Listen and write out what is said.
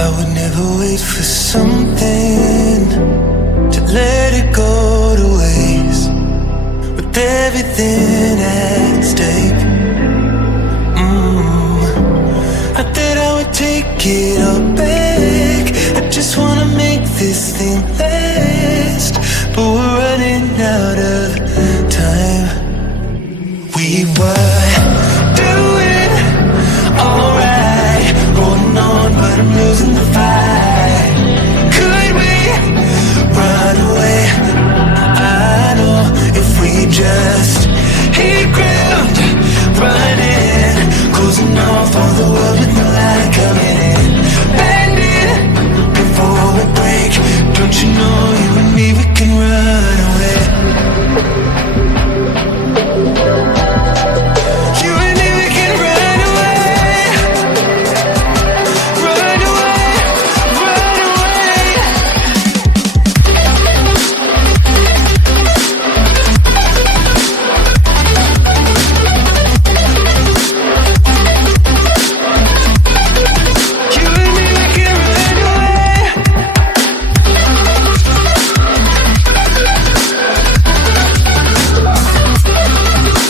I would never wait for something to let it go to waste. With everything at stake, I thought I would take it up